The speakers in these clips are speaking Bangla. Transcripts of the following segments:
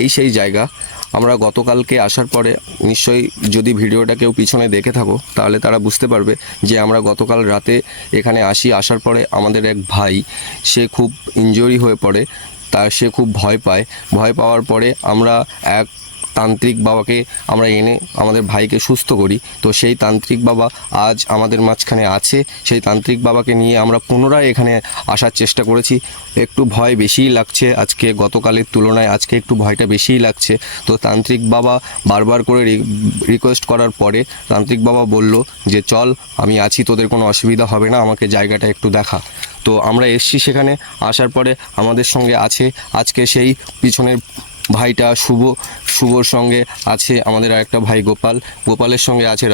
এই সেই জায়গা। আমরা গতকালকে আসার পরে নিশ্চয়ই যদি ভিডিওটা কেউ পিছনে দেখে থাকো তাহলে তারা বুঝতে পারবে যে আমরা গতকাল রাতে এখানে আসার পরে আমাদের এক ভাই সে খুব ইনজুরি হয়ে পড়ে, সে খুব ভয় পাওয়ার পরে আমরা এক তান্ত্রিক বাবাকে আমরা এনে আমাদের ভাইকে সুস্থ করি। তো সেই তান্ত্রিক বাবা আজ আমাদের মাঝখানে আছে। সেই তান্ত্রিক বাবাকে নিয়ে আমরা পুনরায় এখানে আসার চেষ্টা করেছি। একটু ভয় বেশিই লাগছে আজকে, গতকালের তুলনায় আজকে একটু ভয়টা বেশিই লাগছে। তো তান্ত্রিক বাবা বারবার করে রিকোয়েস্ট করার পরে তান্ত্রিক বাবা বলল যে চল, আমি আছি, তোদের কোনো অসুবিধা হবে না, আমাকে জায়গাটা একটু দেখা। তো আমরা এসছি সেখানে। আসার পরে আমাদের সঙ্গে আছে আজকে সেই পিছনের ভাইটা শুভর সঙ্গে আছে আমাদের আরেকটা ভাই গোপালের সঙ্গে আছে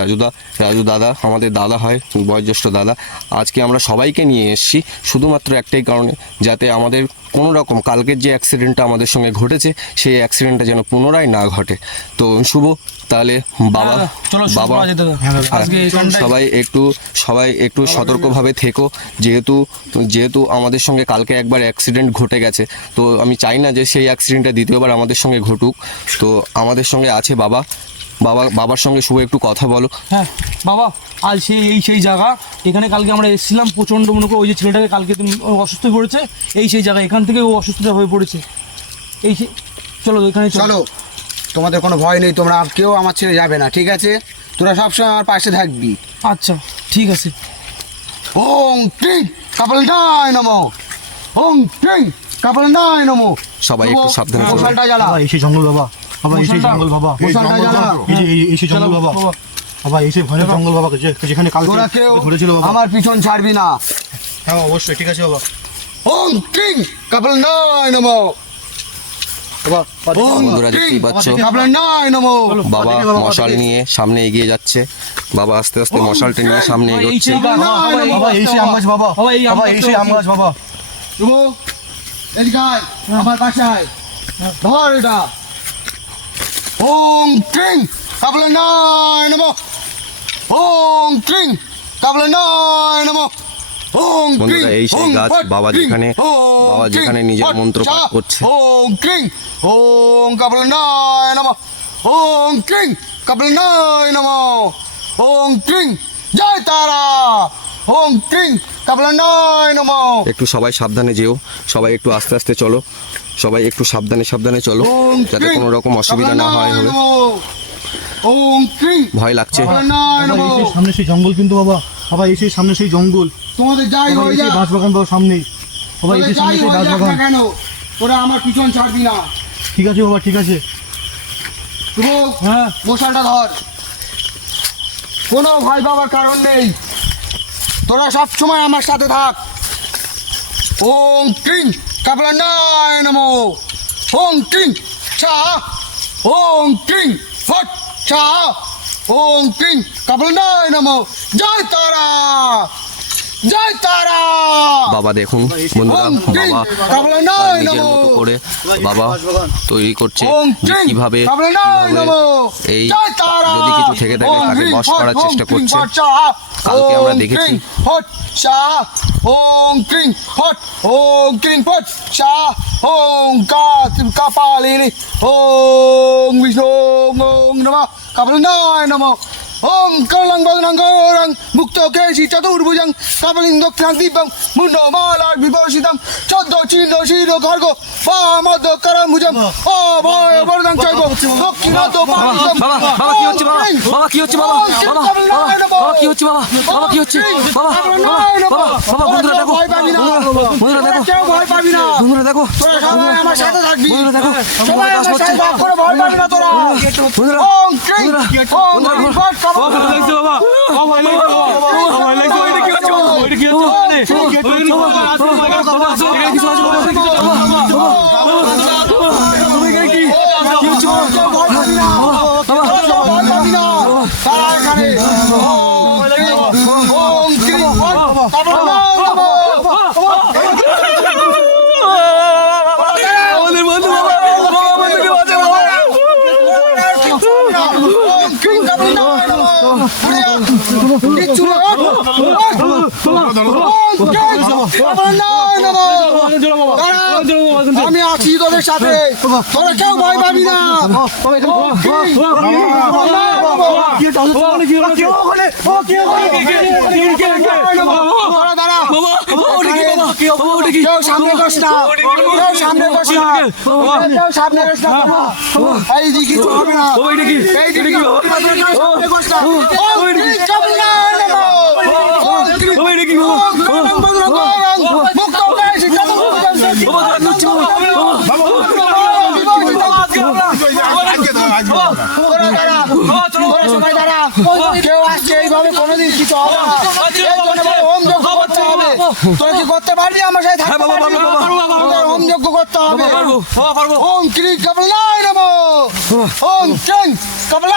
রাজু দাদা, আমাদের দাদা হয়, বয়োজ্যেষ্ঠ দাদা। আজকে আমরা সবাইকে নিয়ে এসেছি শুধুমাত্র একটাই কারণে, যাতে আমাদের কোনো রকম কালকের যে অ্যাক্সিডেন্টটা আমাদের সঙ্গে ঘটেছে সেই অ্যাক্সিডেন্টটা যেন পুনরায় না ঘটে। তো শুভ, তাহলে বাবা সবাই একটু সতর্কভাবে থেকো, যেহেতু আমাদের সঙ্গে কালকে একবার অ্যাক্সিডেন্ট ঘটে গেছে। তো আমি চাই না যে সেই অ্যাক্সিডেন্টটা দ্বিতীয়বার আমাদের সঙ্গে ঘটুক। তো আমাদের সঙ্গে আছে বাবার সঙ্গে শুভ একটু কথা বলো। হ্যাঁ বাবা, আজ সেই জায়গা, এখানে কালকে আমরা এসেছিলাম, প্রচণ্ড মনে করো ওই যে ছেলেটাকে কালকে তুমি অসুস্থ হয়ে পড়েছে, সেই জায়গা, এখান থেকে ও অসুস্থতা হয়ে পড়েছে। চলো এখানে চলো, তোমাদের কোনো ভয় নেই, তোমরা কেউ আমার ছেড়ে যাবে না, ঠিক আছে? তোরা সবসময় আমার পাশে থাকবি। আচ্ছা ঠিক আছে। ওং ক্রিং কাপালনায় নমো, ওং ক্রিং কাপালনায় নমো। সবাই একটু সাবধানে চলো। মশালটা জ্বালা। এই সেই জঙ্গল বাবা, এই সেই জঙ্গল বাবা, মশালটা জ্বালা। এই সেই জঙ্গল বাবা, এই সেই ভয়ানক জঙ্গল বাবা, যেখানে কালকে ঘুরেছিল বাবা। আমার পিছন ছাড়বি না। হ্যাঁ অবশ্যই, ঠিক আছে বাবা। ওং ক্রিং কাপালনায় নমো। বন্ধুরা দেখতেই পাচ্ছ বাবা মশাল নিয়ে সামনে এগিয়ে যাচ্ছে। বাবা আস্তে আস্তে মশালটা নিয়ে সামনে এগোচ্ছে। আমার বাসায় ধর এটা। ওং ক্রিং কাপালনায় নমো, ওং ক্রিং কাপালনায় নমো। বন্ধুরা এই সেই গাছ, বাবা যেখানে নিজের মন্ত্র পাঠ করছে। ওং ক্রিং ওং কাপালনায় নমঃ, ওং ক্রিং কাপালনায় নমঃ, ওং ক্রিং জয় তারা, ওং ক্রিং কাপালনায় নমঃ। একটু সবাই সাবধানে যেও, সবাই একটু আস্তে আস্তে চলো, সবাই একটু সাবধানে চলো, যাতে কোনো রকম অসুবিধা না হয়। ওং ক্রিং ভয় লাগছে। সামনে সেই জঙ্গল কিন্তু বাবা, এই সেই সামনে সেই জঙ্গল, তোমাদের যাই হয়ে যায় বাঁশবাগান বাবা সামনে, এই সেই সামনে সেই বাঁশবাগান। কেন ওরা আমার পিছন ছাড়বি না? ঠিক আছে বাবা, ঠিক আছে। হ্যাঁ, মশালটা ধর, কোনো ভয় পাওয়ার কারণ নেই, তোরা সব সময় আমার সাথে থাক। ওং ক্রিং কাপালনায় নমো, ওং ক্রিং চা, ওং ক্রিং ফট চা, ওং ক্রিং কাপালনায় নমো। জয় তারা, জয় তারা। বাবা দেখুন বন্ধুরা, বাবা নিজের মতো করে বাবা তৈরি করছে কিভাবে এই যদি কিছু থেকে থাকে তাকে বশ করার চেষ্টা করছে। কালকে আমরা দেখেছি। ওং ক্রিং হট, ওং ক্রিং ফট চা, ওং কাপালিনী, ওং বিষ্ণু ওং নমঃ কাপালনায় নমঃ। ওং কালাং বদনাং গৌরাং মুক্ত কেশি চতুর্ভুজং কাপালিং দক্ষিণাং দীপং মুন্ডো মালার বিভূষিতং চোদ্দ চিহ্ন শির খড়গ বামদ করমুজং অভয় বরদাং চৈব দক্ষিণাত পারিতং। বাবা কি হচ্ছে বাবা, কি হচ্ছে বাবা, কি হচ্ছে বাবা, কি হচ্ছে বাবা, বন্ধুরা দেখো, বন্ধুরা দেখো, কেউ ভয় পাবি না, বন্ধুরা দেখো, তোরা সবাই আমার সাথে থাকবি, বন্ধুরা দেখো, সবাই আমার সাথে থাক, করে ভয় পাবি না তোরা। বন্ধুরা ওং ক্রিং ওং ক্রিং ফট আমি আছি তোদের সাথে, তোরা কেউ ভয় পাবি না। তোরা দাঁড়া, কেউ সামনে বস না, কেউ সামনে বস না, কেউ সামনে বস না। এই দিকে কিছু হবে না, এই দিকে সামনে বস না। কেউ আসছে এইভাবে কোনোদিন কিছু হবে না। হোম যজ্ঞ করতে হবে। তোরা কি করতে পারবি আমার সাথে? হোম যজ্ঞ করতে হবে। ওম ক্রিং কমলায় নমঃ। ওম ক্রিং কমলা